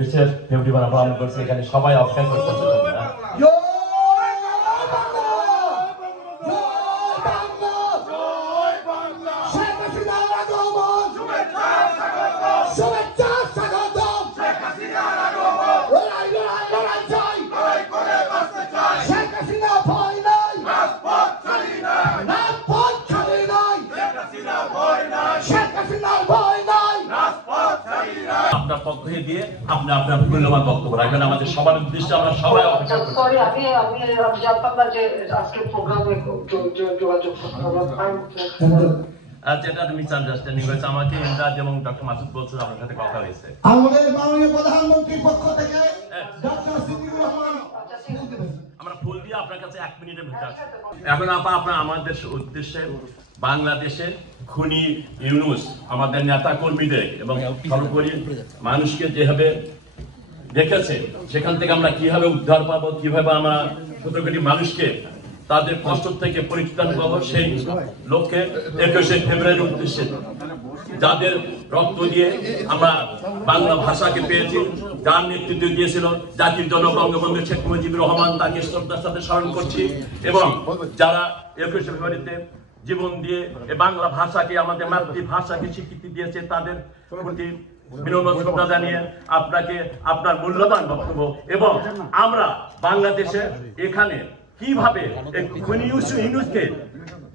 বিশেষ ফেব্রুয়ারি পালন করছে, এখানে সবাই অপেক্ষা করতেছে তোমরা। আপনার পক্ষে দিয়ে আপনি আপনার মূল্যবান বক্তব্য রাখবেন। আমাদের সবার উদ্দেশ্যে আমরা সবাই অপেক্ষা করছি। সরি, আমি জানতাম না যে আজকে প্রোগ্রামে যোগাযোগ যেটা মিসআন্ডারস্ট্যান্ডিং হয়েছে, আমাকে ইমদাদ এবং ডক্টর মাসুদ বলছেন আপনার সাথে কথা হয়েছে। আমাদের মাননীয় প্রধানমন্ত্রীর পক্ষ থেকে ডক্টর সিদ্দিকুর রহমান আমরা ফুল দিয়ে আপনার কাছে 1 মিনিটের ভিতরে আসছি। এখন আপনার আমাদের উদ্দেশ্যে বাংলাদেশের খুনি ইউনূস আমাদের নেতা কর্মীদের এবং সর্বোপরি মানুষকে যেভাবে দেখেছে, সেখান থেকে আমরা কিভাবে উদ্ধার পাবো, কিভাবে আমরা ১৭ কোটি মানুষকে তাদের কষ্ট থেকে পরিত্রাণ পাবো, সেই লক্ষ্যে ২১শে ফেব্রুয়ারির উদ্দেশ্যে যাদের রক্ত দিয়ে আমরা বাংলা ভাষাকে পেয়েছি, যার নেতৃত্ব দিয়েছিল জাতির জনক বঙ্গবন্ধু শেখ মুজিবুর রহমান, তাকে শ্রদ্ধার সাথে স্মরণ করছি। এবং যারা ২১শে ফেব্রুয়ারিতে জীবন দিয়ে বাংলা ভাষাকে, আমাদের মাতৃভাষাকে স্বীকৃতি দিয়েছে, তাদের প্রতি বিনম্র শ্রদ্ধা জানিয়ে আপনাকে আপনার মূল্যবান বক্তব্য এবং আমরা বাংলাদেশে এখানে কিভাবে ইউনূসকে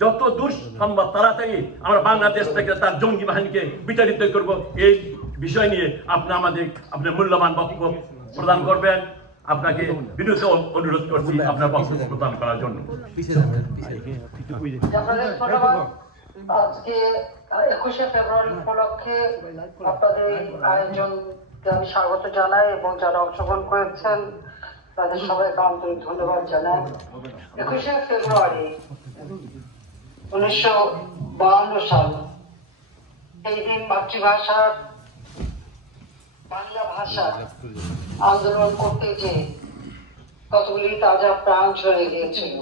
যত দূর সম্ভব তাড়াতাড়ি আমরা বাংলাদেশ থেকে তার জঙ্গি বাহিনীকে বিতাড়িত করব, এই বিষয় নিয়ে আপনি আমাদের আপনার মূল্যবান বক্তব্য প্রদান করবেন। আপনাকে বিনীত অনুরোধ করছি আপনার বক্তব্য প্রদান করার জন্য। আজকে ২১শে ফেব্রুয়ারি উপলক্ষে আপনাদের আয়োজনকে আমি স্বাগত জানাই এবং যারা অংশগ্রহণ করেছেন তাদের সবাইকে আন্তরিক ধন্যবাদ জানাই। ২১শে ফেব্রুয়ারি ১৯৫২ সাল, এই দিন মাতৃভাষা বাংলা ভাষা আন্দোলন করতে যে কতগুলি তাজা প্রাণ চলে গিয়েছিল।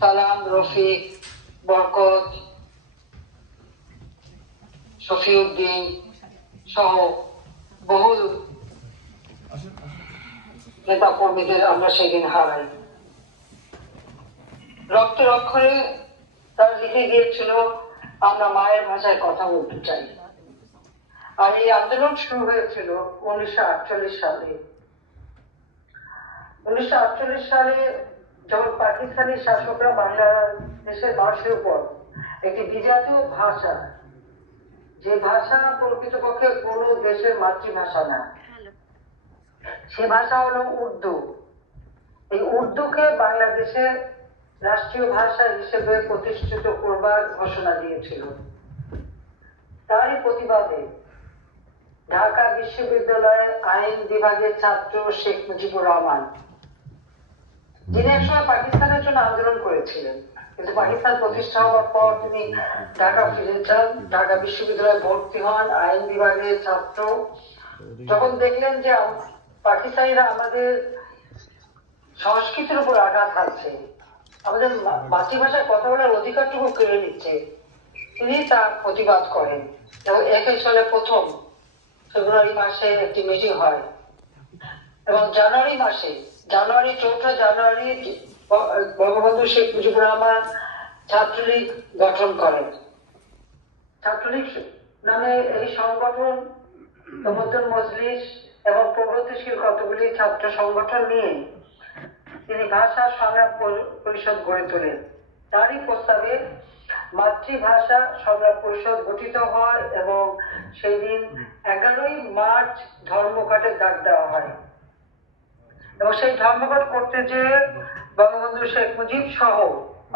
সালাম, রফিক, বরকত, শফিউদ্দিন সহ বহু নেতা কর্মীদের আমরা সেদিন হারাই। রক্তের অক্ষরে তারা লিখে গিয়েছিল, আমরা মায়ের ভাষায় কথা বলতে চাই। আর এই আন্দোলন শুরু হয়েছিল ১৯৪৮ সালে। ১৯৪৮ সালে যখন পাকিস্তানি শাসকরা বাংলাদেশের মানুষের উপর একটি বিজাতীয় ভাষা, যে ভাষা প্রকৃতপক্ষে কোন দেশের মাতৃভাষা না, সে ভাষা হলো উর্দু, এই উর্দুকে বাংলাদেশের রাষ্ট্রীয় ভাষা হিসেবে প্রতিষ্ঠিত করবার ঘোষণা দিয়েছিল। তারই প্রতিবাদে ঢাকা বিশ্ববিদ্যালয়ের আইন বিভাগের ছাত্র শেখ মুজিবুর রহমান, যিনি একসময় পাকিস্তানের জন্য আন্দোলন করেছিলেন, কিন্তু পাকিস্তান প্রতিষ্ঠা হওয়ার পর তিনি ঢাকা ফিরে যান, ঢাকা বিশ্ববিদ্যালয়ে ভর্তি হন আইন বিভাগের ছাত্র। যখন দেখলেন যে পাকিস্তানিরা আমাদের সংস্কৃতির উপর আঘাত হানছে, আমাদের মাতৃভাষায় কথা বলার অধিকারটুকু কেড়ে নিচ্ছে, তিনি তার প্রতিবাদ করেন এবং ২১ সালে প্রথম ফেব্রুয়ারি মাসে একটি মিটিং হয় এবং জানুয়ারি ৪ জানুয়ারি বঙ্গবন্ধু শেখ মুজিবুর রহমান ছাত্রলীগ গঠন করেন। ছাত্রলীগ নামে এই সংগঠন তমদ্দুন মজলিস এবং প্রগতিশীল কতগুলি ছাত্র সংগঠন নিয়ে তিনি ভাষা সংগ্রাম পরিষদ গড়ে তোলেন। তারই প্রস্তাবে মাতৃভাষা সংগ্রাম পরিষদ গঠিত হয় এবং সেই দিন ১১ই মার্চ ধর্মঘটের ডাক দেওয়া হয় এবং সেই ধর্মঘট করতে যে বঙ্গবন্ধু শেখ মুজিব সহ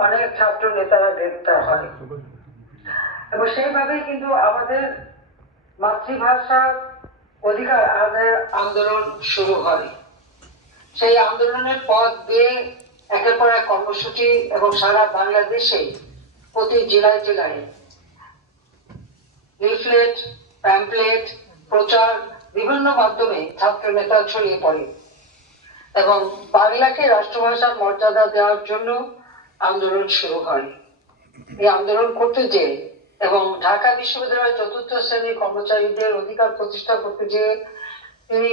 অনেক ছাত্র নেতারা গ্রেপ্তার হয় এবং সেইভাবেই কিন্তু আমাদের মাতৃভাষা অধিকার আদায়ের আন্দোলন শুরু হয়। সেই আন্দোলনের পথ দিয়ে একের পর এক কর্মসূচি এবং সারা বাংলাদেশে প্রতি জেলায় জেলায় লিফলেট, প্যাম্পলেট, প্রচার বিভিন্ন মাধ্যমে ছাত্র নেতা ছড়িয়ে পড়ে এবং বাংলাকে রাষ্ট্রভাষার মর্যাদা দেওয়ার জন্য আন্দোলন শুরু হয়। এই আন্দোলন করতে যে এবং ঢাকা বিশ্ববিদ্যালয়ের 4র্থ শ্রেণীর কর্মচারীদের অধিকার প্রতিষ্ঠা করতে গিয়ে তিনি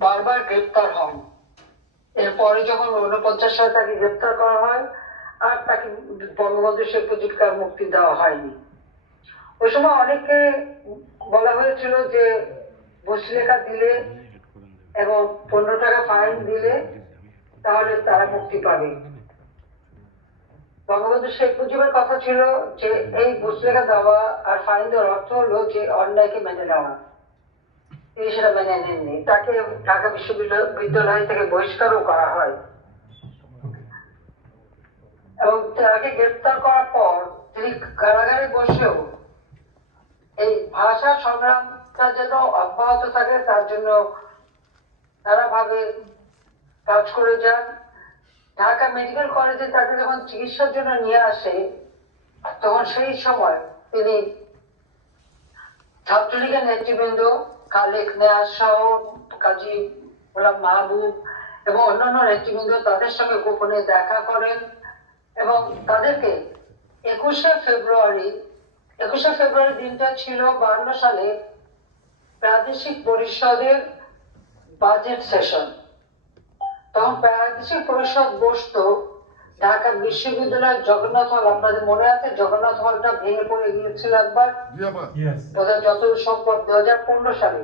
বারবার গ্রেপ্তার হন। এরপরে যখন 49 সালে তাকে গ্রেপ্তার করা হয় আর তাকে বঙ্গবন্ধু শেখ মুজিবকে আর মুক্তি দেওয়া হয়নি। ওই সময় অনেকে বলা হয়েছিল যে বসলেখা দিলে এবং 15 টাকা ফাইন দিলে তাহলে তারা মুক্তি পাবে। বঙ্গবন্ধু শেখ মুজিবের কথা ছিল যে এই বসলেখা দেওয়া আর ফাইন দেওয়ার অর্থ হলো যে অন্যায়কে মেনে নেওয়া। তিনি সেটা মেনে নেননি, তাকে ঢাকা বিশ্ববিদ্যালয় থেকে বহিষ্কারও করা হয়। এবং তাকে গ্রেপ্তার করার পর তিনি কারাগারে বসেও এই ভাষা সংগ্রামটা যেন অব্যাহত থাকে তার জন্য নানাভাবে কাজ করে যান। ঢাকা মেডিকেল কলেজে তাকে যখন চিকিৎসার জন্য নিয়ে আসে তখন সেই সময় তিনি ছাত্রলীগের নেতৃবৃন্দ খালেক নেয়াজ সহ কাজী গোলাম মাহবুব এবং অন্যান্য নেতৃবৃন্দ তাদের সঙ্গে গোপনে দেখা করেন এবং তাদেরকে 21শে ফেব্রুয়ারি দিনটা ছিল 52 সালে প্রাদেশিক পরিষদের বাজেট সেশন। তখন প্রাদেশিক পরিষদ বসতো ঢাকা বিশ্ববিদ্যালয়ের জগন্নাথ হল। আপনাদের মনে আছে জগন্নাথ হলটা ভেঙে পড়ে গিয়েছিল একবার, যত সম্ভব 2015 সালে।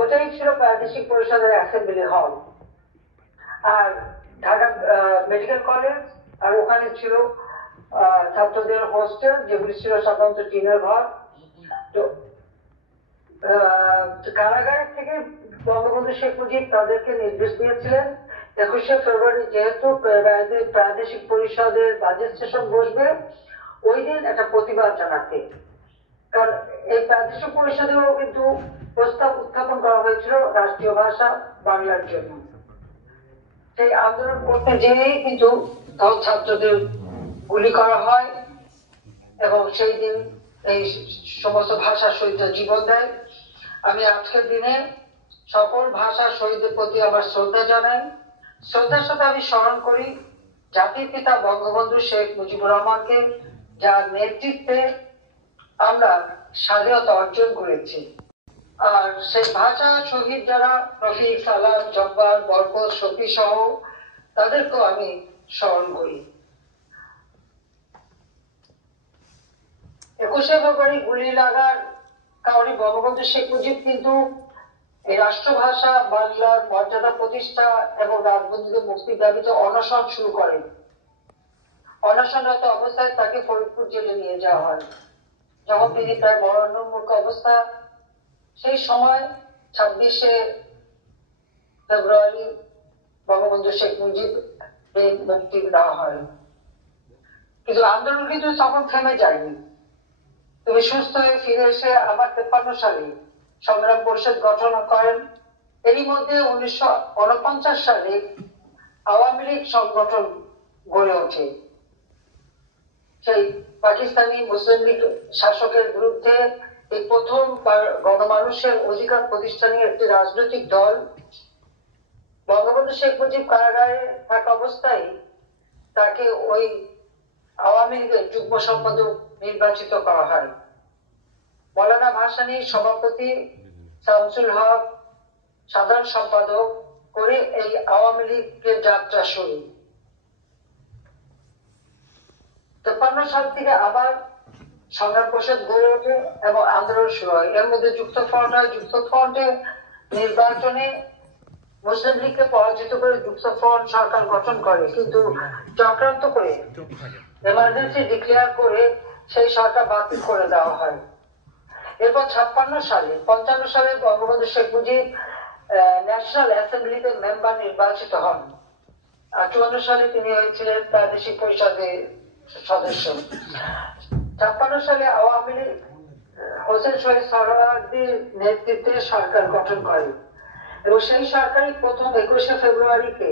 ওটাই ছিল প্রাদেশিক পরিষদের অ্যাসেম্বলি হল। আর ঢাকা মেডিকেল কলেজ আর ওখানে ছিল ছাত্রদের হোস্টেল, যেগুলি ছিল সাধারণত টিনের ঘর। তো কারাগার থেকে বঙ্গবন্ধু শেখ মুজিব তাদেরকে নির্দেশ দিয়েছিলেন 21শে ফেব্রুয়ারি যেহেতু প্রাদেশিক পরিষদের বাজেট সেশন বসবে ওই দিন একটা প্রতিবাদ জানাতে। কারণ এই প্রাদেশিক পরিষদেও কিন্তু প্রস্তাব উত্থাপন করা হয়েছিল রাষ্ট্রীয় ভাষা বাংলার জন্য। সেই আন্দোলন করতে যেয়েই কিন্তু ছাত্রদের গুলি করা হয় এবং সেই দিন এই সমস্ত ভাষা শহীদ জীবন দেয়। আমি আজকের দিনে সকল ভাষা শহীদদের প্রতি আমার শ্রদ্ধা জানাই। শ্রদ্ধার সাথে আমি স্মরণ করি জাতির পিতা বঙ্গবন্ধু শেখ মুজিবুর রহমানকে, যার নেতৃত্বে আমরা স্বাধীনতা অর্জন করেছি। আর সেই ভাষা শহীদ যারা রফিক, সালাম, জব্বার, বরকত, শফি সহ তাদেরকেও আমি স্মরণ করি। 21শে ফেব্রুয়ারি গুলি লাগার কারণে বঙ্গবন্ধু শেখ মুজিব কিন্তু এই রাষ্ট্রভাষা বাংলার মর্যাদা প্রতিষ্ঠা এবং রাজবন্দীদের মুক্তির দাবিতে অনশন শুরু করেন। অনশনরত অবস্থায় তাকে ফরিদপুর জেলে নিয়ে যাওয়া হয়। যখন তিনি প্রায় মরণোন্মুখ অবস্থা, সেই সময় 26শে ফেব্রুয়ারি বঙ্গবন্ধু শেখ মুজিব মুক্তি দেওয়া হয়। কিন্তু আন্দোলন কিন্তু তখন থেমে যায়নি। তিনি সুস্থ হয়ে ফিরে এসে আবার 53 সালে সংগ্রাম পরিষদ গঠন করেন। এরই মধ্যে 1949 সালে আওয়ামী লীগ সংগঠন গড়ে ওঠে। সেই পাকিস্তানি মুসলিম লীগ শাসকের বিরুদ্ধে এই প্রথম গণমানুষের অধিকার প্রতিষ্ঠানে একটি রাজনৈতিক দল। বঙ্গবন্ধু শেখ মুজিব কারাগারে থাকা অবস্থায় তাকে ওই আওয়ামী লীগের যুগ্ম সম্পাদক নির্বাচিত করা হয়। মৌলানা ভাসানী সভাপতি, শামসুল হক সাধারণ সম্পাদক করে এই আওয়ামী লীগের যাত্রা শুরু। 53 সাল থেকে আবার সংগ্রাম পরিষদ গড়ে ওঠে এবং আন্দোলন শুরু হয়। এর মধ্যে যুক্ত ফ্রন্ট হয়। যুক্ত ফ্রন্টে নির্বাচনে মুসলিম লীগকে পরাজিত করে যুক্ত ফ্রন্ট সরকার গঠন করে, কিন্তু চক্রান্ত করে এমার্জেন্সি ডিক্লেয়ার করে সেই সরকার বাতিল করে দেওয়া হয়। এরপর 55 সালে বঙ্গবন্ধু শেখ মুজিব ন্যাশনাল অ্যাসেম্বলিতে মেম্বার নির্বাচিত হন। আর 54 সালে তিনি হয়েছিলেন প্রাদেশিক পরিষদের সদস্য। 56 সালে আওয়ামী লীগ হোসেন শহীদ সোহরাওয়ার্দীর নেতৃত্বে সরকার গঠন করে এবং সেই সরকারই প্রথম 21শে ফেব্রুয়ারিকে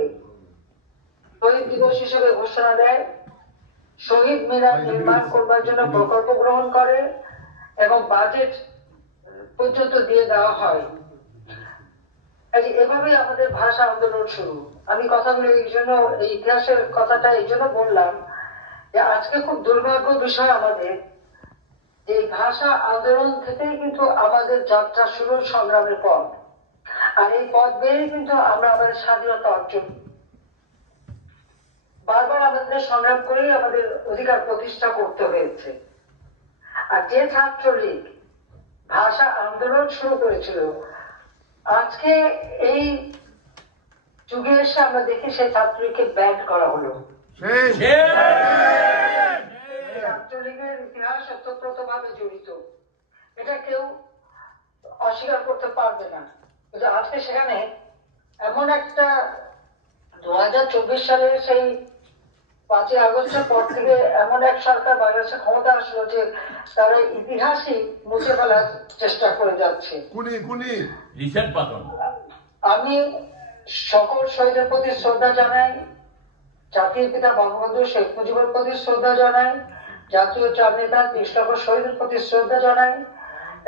শহীদ দিবস হিসেবে ঘোষণা দেয়। শহীদ মিনার নির্মাণ করবার জন্য প্রকল্প গ্রহণ করে এবং বাজেট পর্যন্ত দিয়ে দেওয়া হয়। এভাবেই আমাদের ভাষা আন্দোলন শুরু। আমি কথাগুলো এই জন্য, এই ইতিহাসের কথাটা এই জন্য বললাম যে আজকে খুব দুর্ভাগ্য বিষয় আমাদের যে এই ভাষা আন্দোলন থেকেই কিন্তু আমাদের যাত্রা শুরু, সংগ্রামের পথ। আর এই পথ বেয়ে কিন্তু আমরা আমাদের স্বাধীনতা অর্জন, বারবার আমাদের সংগ্রাম করেই আমাদের অধিকার প্রতিষ্ঠা করতে হয়েছে। আর যে ছাত্রলীগ ভাষা আন্দোলন শুরু করেছিল, আজকে এই যুগে এসে আমরা দেখি সেই ছাত্রলীগকে ব্যান করা হলো। ছাত্রলীগের ইতিহাস ওতপ্রোতভাবে জড়িত, এটা কেউ অস্বীকার করতে পারবে না। কিন্তু আজকে সেখানে এমন একটা 2024 সালের সেই 5ই আগস্টের পর থেকে এমন এক সরকার বাংলাদেশে ক্ষমতা আসলো যে তারা ইতিহাসই মুছে ফেলার চেষ্টা করে যাচ্ছে। আমি সকল শহীদের প্রতি শ্রদ্ধা জানাই, জাতির পিতা বঙ্গবন্ধু শেখ মুজিবের প্রতি শ্রদ্ধা জানাই, জাতীয় চার নেতা 30 লক্ষ শহীদের প্রতি শ্রদ্ধা জানাই,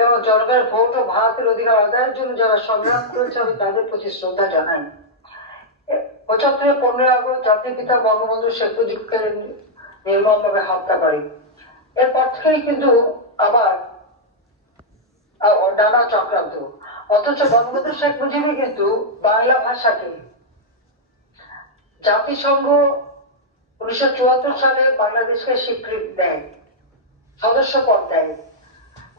এবং জনগণের ভোট ও ভাতের অধিকার আদায়ের জন্য যারা সংগ্রাম করেছে আমি তাদের প্রতি শ্রদ্ধা জানাই। 75 15 আগস্ট জাতির পিতা বঙ্গবন্ধু শেখ মুজিবকে নির্মমভাবে হত্যা করে। এরপর থেকেই কিন্তু আবার নানা চক্রান্ত, অথচ বঙ্গবন্ধু শেখ মুজিবই কিন্তু বাংলা ভাষাকে জাতিসংঘ 1974 সালে বাংলাদেশকে স্বীকৃতি দেয়, সদস্য পদ দেয়।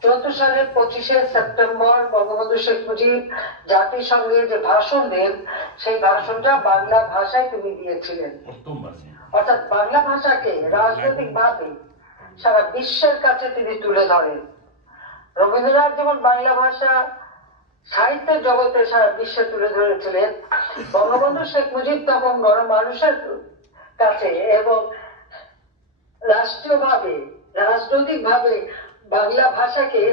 74 সালের 25শে সেপ্টেম্বর বঙ্গবন্ধু শেখ মুজিব জাতিসংঘে যে ভাষণ দেন, সেই ভাষণটা বাংলা ভাষায় তিনি দিয়েছিলেন। অর্থাৎ বাংলা ভাষাকে রাজনৈতিক ভাবে সারা বিশ্বের কাছে তিনি তুলে ধরেন। রবীন্দ্রনাথ যেমন বাংলা ভাষা সাহিত্যের জগতে সারা বিশ্বে তুলে ধরেছিলেন, বঙ্গবন্ধু শেখ মুজিব তখন গণমানুষের কাছে এবং রাষ্ট্রীয়ভাবে, রাজনৈতিক ভাবে বাংলা ভাষাকে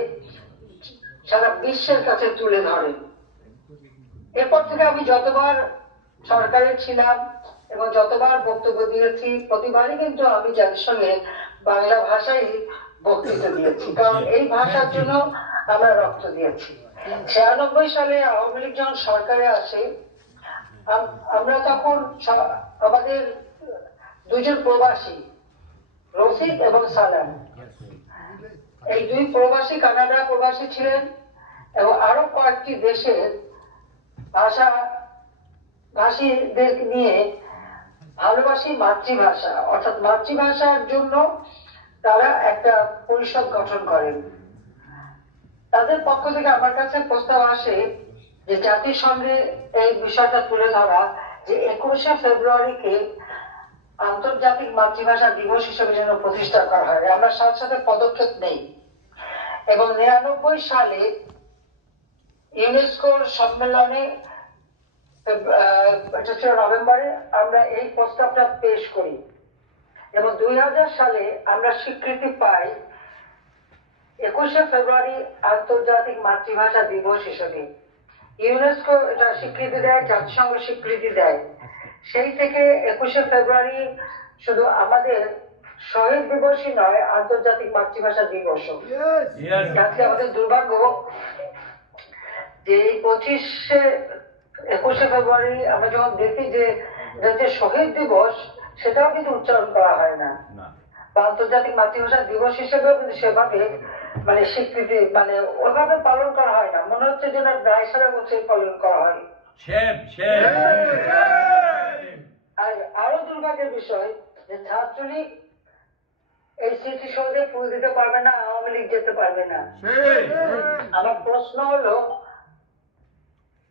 সারা বিশ্বের কাছে তুলে ধরেন। এরপর থেকে আমি যতবার সরকারে ছিলাম এবং যতবার বক্তব্য দিয়েছি, প্রতিবারই কিন্তু আমি জাতিসংঘে বাংলা ভাষায় বক্তৃতা দিয়েছি, কারণ এই ভাষার জন্য আমরা রক্ত দিয়েছি। 96 সালে আওয়ামী লীগ যখন সরকারে আসে, আমরা তখন আমাদের দুজন প্রবাসী, রফিক এবং সালাম, এই দুই প্রবাসী কানাডা প্রবাসী ছিলেন, এবং আরো কয়েকটি দেশের ভাষীদের নিয়ে ভালোবাসি মাতৃভাষা, অর্থাৎ মাতৃভাষার জন্য তারা একটা পরিষদ গঠন করেন। তাদের পক্ষ থেকে আমার কাছে প্রস্তাব আসে যে জাতিসংঘে এই বিষয়টা তুলে ধরা, যে 21শে ফেব্রুয়ারিকে আন্তর্জাতিক মাতৃভাষা দিবস হিসেবে যেন প্রতিষ্ঠা করা হয়। আমরা সাথে সাথে পদক্ষেপ নেই, এবং 99 সালে ইউনেস্কোর সম্মেলনে, এটা ছিল নভেম্বরে, আমরা এই প্রস্তাবটা পেশ করি, এবং 2000 সালে আমরা স্বীকৃতি পাই 21শে ফেব্রুয়ারি আন্তর্জাতিক মাতৃভাষা দিবস হিসেবে। ইউনেস্কো এটা স্বীকৃতি দেয়, জাতিসংঘ স্বীকৃতি দেয়। সেই থেকে 21শে ফেব্রুয়ারি শুধু আমাদের শহীদ দিবসই নয়, আন্তর্জাতিক মাতৃভাষা দিবসও। আজকে আমাদের দুর্ভাগ্য যে এই 21শে ফেব্রুয়ারি আমরা যখন দেখি যে শহীদ দিবস, সেটাও কিন্তু উচ্চারণ করা হয় না, বা আন্তর্জাতিক মাতৃভাষা দিবস হিসেবেও কিন্তু সেভাবে স্বীকৃতি ওইভাবে পালন করা হয় না। মনে হচ্ছে যেন দায় সারা বছর পালন করা হয়। আর আরো দুর্ভাগ্যের বিষয় যে ছাত্রলীগ এই স্মৃতিসৌধে ফুল দিতে পারবে না, আওয়ামী লীগ যেতে পারবে না। আমার প্রশ্ন হলো,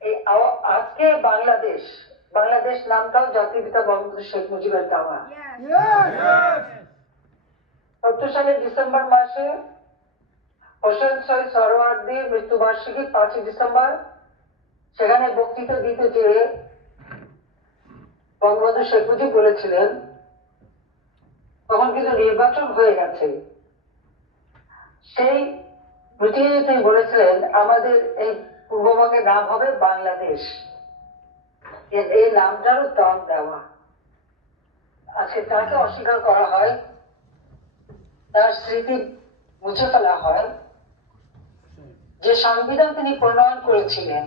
এই আজকে বাংলাদেশ নামটাও জাতির পিতা বঙ্গবন্ধু শেখ মুজিবের দেওয়া। 70 সালের ডিসেম্বর মাসে হোসেন শহীদ সরওয়ার্দীর মৃত্যুবার্ষিকী 5ই ডিসেম্বর, সেখানে বক্তৃতা দিতে যেয়ে বঙ্গবন্ধু শেখ মুজিব বলেছিলেন, তখন কিন্তু নির্বাচন হয়ে গেছে, সেই মিটিংয়ে তিনি বলেছিলেন আমাদের এই পূর্ববঙ্গের নাম হবে বাংলাদেশ, এই নামটারও দাম দেওয়া। আজকে তাকে অস্বীকার করা হয়, তার স্মৃতি মুছে ফেলা হয়। যে সংবিধান তিনি প্রণয়ন করেছিলেন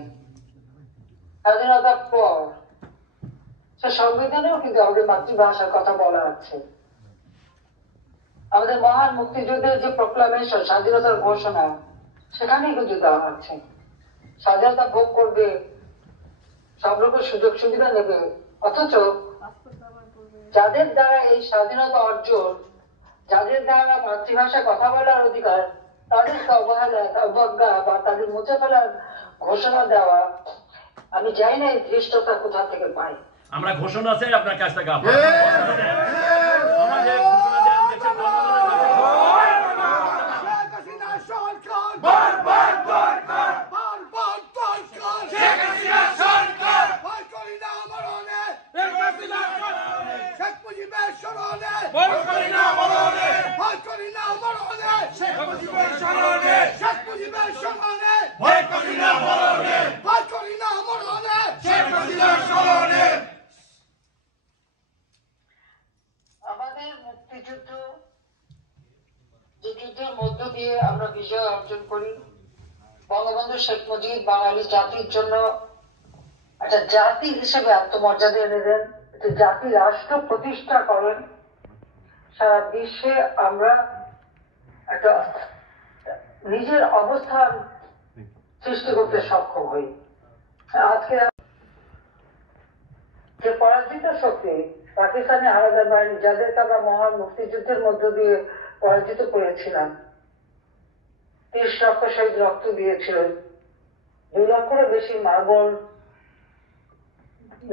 স্বাধীনতার পর, সে সংবিধানেও কিন্তু আমাদের মাতৃভাষার কথা বলা আছে। আমাদের মহান মুক্তিযুদ্ধের যে প্রোক্লামেশন, স্বাধীনতার ঘোষণা, সেখানেই কিন্তু দেওয়া হচ্ছে স্বাধীনতা ভোগ করবে, সব রকম সুযোগ সুবিধা নেবে। অথচ যাদের দ্বারা এই স্বাধীনতা অর্জন, যাদের দ্বারা মাতৃভাষা কথা বলার অধিকার, তাদেরকে অবহেলা, অবজ্ঞা বা তাদের মুছে ফেলার ঘোষণা দেওয়া, আমি জানি না এই ধৃষ্টতা কোথা থেকে পাই। আমরা ঘোষণা চাই আপনার কাছ থেকে, আমাদের ঘোষণা দেন দেশের আমাদের মুক্তিযুদ্ধ, যে যুদ্ধের মধ্য দিয়ে আমরা বিজয় অর্জন করি, বঙ্গবন্ধু শেখ মুজিব বাঙালি জাতির জন্য একটা জাতি হিসেবে আত্মমর্যাদা এনে দেন, একটা জাতি রাষ্ট্র প্রতিষ্ঠা করেন। সারা বিশ্বে আমরা একটা নিজের অবস্থান সৃষ্টি করতে সক্ষম হই। আজকে যে পরাজিত শক্তি পাকিস্তানি হানাদার বাহিনী, যাদেরকে আমরা মহান মুক্তিযুদ্ধের মধ্য দিয়ে পরাজিত করেছিলাম, 30 লক্ষ শহীদ রক্ত দিয়েছিলেন, 2 লক্ষেরও বেশি মা বোন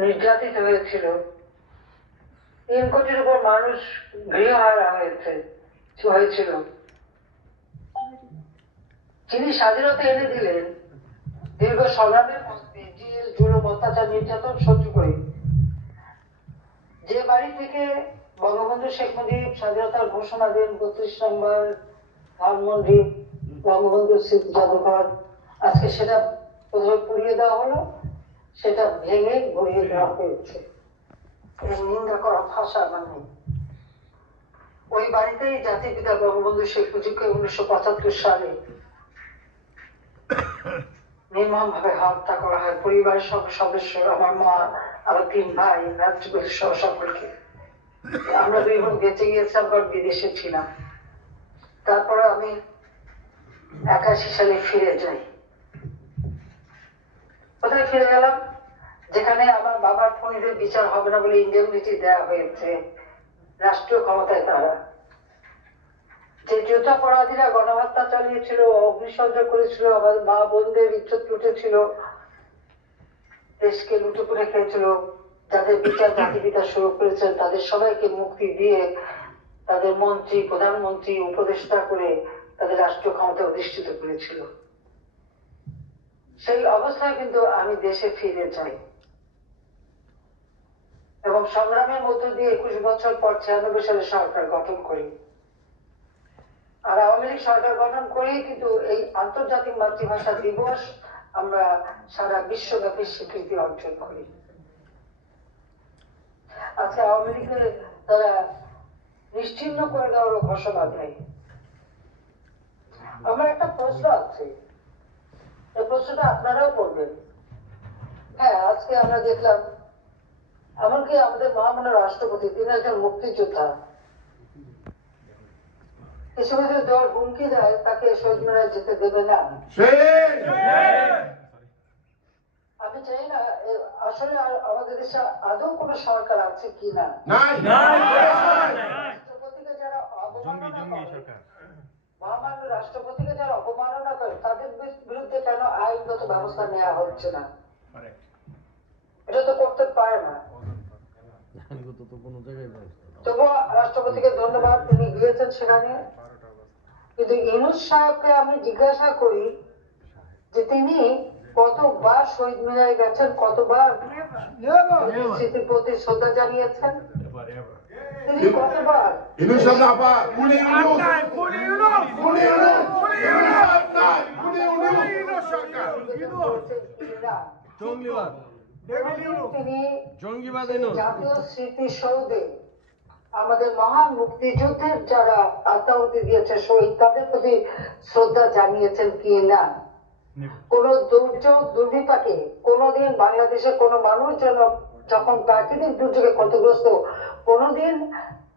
নির্যাতিত হয়েছিল, 3 কোটির উপর মানুষ গৃহহারা হয়েছিল। যিনি স্বাধীনতা এনে দিলেন, দীর্ঘ সংগ্রামের মধ্যে জেল, জুলুম, অত্যাচার, নির্যাতন সহ্য করে, যে বাড়ি থেকে বঙ্গবন্ধু শেখ মুজিব স্বাধীনতার ঘোষণা দেন, 32 নম্বর ধানমন্ডি বঙ্গবন্ধু স্মৃতি জাদুঘর, আজকে সেটা প্রথমে পুড়িয়ে দেওয়া হলো, সেটা ভেঙে গড়িয়ে দেওয়া হয়েছে। এর নিন্দা করা ভাষা আমার নেই। ওই বাড়িতেই জাতির পিতা বঙ্গবন্ধু শেখ মুজিবকে 1975 সালে নির্মম ভাবে হত্যা করা হয়। পরিবারের সব সদস্য, আমার মা, আমার 3 ভাই, রাজ্যপালের সহ সকলকে। আমরা 2 বোন বেঁচে গিয়েছিলাম, কারণ বিদেশে ছিলাম। তারপরে আমি 81 সালে ফিরে যাই। কোথায় ফিরে গেলাম? যেখানে আমার বাবার খুনিদের বিচার হবে না বলে ইন্ডেমনিটি দেওয়া হয়েছে রাষ্ট্রীয় ক্ষমতায় তারা। যে যুদ্ধাপরাধীরা গণহত্যা চালিয়েছিল, অগ্নিসংযোগ করেছিল, আমাদের মা বোনদের ইজ্জত লুটেছিল, দেশকে লুটে পুড়ে খেয়েছিল, যাদের বিচার জাতি পিতা শুরু করেছেন, তাদের সবাইকে মুক্তি দিয়ে তাদের মন্ত্রী, প্রধানমন্ত্রী, উপদেষ্টা করে তাদের রাষ্ট্রীয় ক্ষমতায় অধিষ্ঠিত করেছিল। সেই অবস্থায় কিন্তু আমি দেশে ফিরে যাই এবং সংগ্রামের মধ্য দিয়ে 21 বছর পর 96 সালে সরকার গঠন করি। আর আওয়ামী লীগ সরকার গঠন করি, কিন্তু এই আন্তর্জাতিক মাতৃভাষা দিবস আমরা সারা বিশ্বব্যাপী স্বীকৃতি অর্জন করি। আজকে আওয়ামী লীগের তারা নিশ্চিহ্ন করে দেওয়ার ঘোষণা দেয়। আমার একটা প্রশ্ন আছে, এই প্রশ্নটা আপনারাও করবেন। হ্যাঁ, আজকে আমরা দেখলাম এমনকি আমাদের মহামান্য রাষ্ট্রপতি, তিনি একজন মুক্তিযোদ্ধা, কিছু কিছু দল হুমকি দেয় তাকে শহীদ মিনারে যেতে দেবে না। আমি চাই না আসলে আমাদের দেশে আদৌ কোন সরকার আছে কিনা, রাষ্ট্রপতিকে যারা অবমাননা করে, মহামান্য রাষ্ট্রপতিকে যারা অবমাননা করে, তাদের বিরুদ্ধে কেন আইনগত ব্যবস্থা নেওয়া হচ্ছে না? এটা তো করতে পারে না। তবুও রাষ্ট্রপতিকে ধন্যবাদ, তিনি গিয়েছেন সেখানে। কিন্তু ইউনূস সাহেবকে আমি জিজ্ঞাসা করি যে তিনি কতবার শহীদ মিনারে গেছেন, কতবার স্মৃতির প্রতি শ্রদ্ধা জানিয়েছেন, তিনি কতবার তিনি জাতীয় স্মৃতিসৌধে আমাদের মহান মুক্তিযুদ্ধের যারা আত্মাহুতি দিয়েছে, শহীদ, তাদের প্রতি শ্রদ্ধা জানিয়েছেন কি না? কোন দুর্যোগ দুর্বিপাকে কোনদিন বাংলাদেশে কোন মানুষ যেন যখন প্রাকৃতিক দুর্যোগে ক্ষতিগ্রস্ত, কোনদিন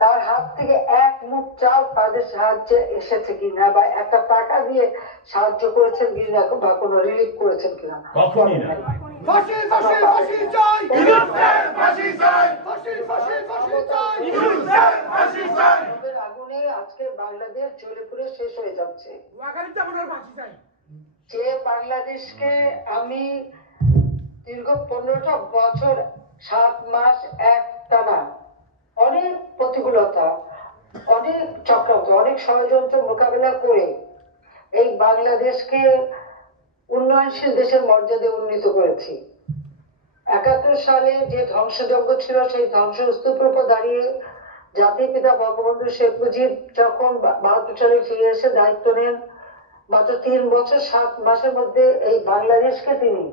তার হাত থেকে এক মুঠ চাল তাদের সাহায্যে এসেছে কিনা বা একটা টাকা দিয়ে সাহায্য করেছেন কিনা বা কোনো রিলিফ করেছেন কিনা? কখনই না। ফাঁসি ফাঁসি ফাঁসি চাই ইনুসের ফাঁসি চাই ফাঁসি ফাঁসি ফাঁসি চাই ইনুসের ফাঁসি চাই। আগুনে আজকে বাংলাদেশ জ্বলে পুড়ে শেষ হয়ে যাচ্ছে। যে বাংলাদেশকে আমি দীর্ঘ 15টা বছর 7 মাস একটানা অনেক প্রতিকূলতা, অনেক চক্রান্ত, অনেক ষড়যন্ত্র মোকাবেলা করে এই বাংলাদেশকে উন্নয়নশীল দেশের মর্যাদা উন্নীত করেছি। 71 সালে যে ধ্বংসযজ্ঞ ছিল সেই ধ্বংসস্তূপের উপর দাঁড়িয়ে জাতির পিতা বঙ্গবন্ধু শেখ মুজিব যখন 72 সালে ফিরে এসে দায়িত্ব নেন, মাত্র 3 বছর 7 মাসের মধ্যে এই বাংলাদেশকে তিনি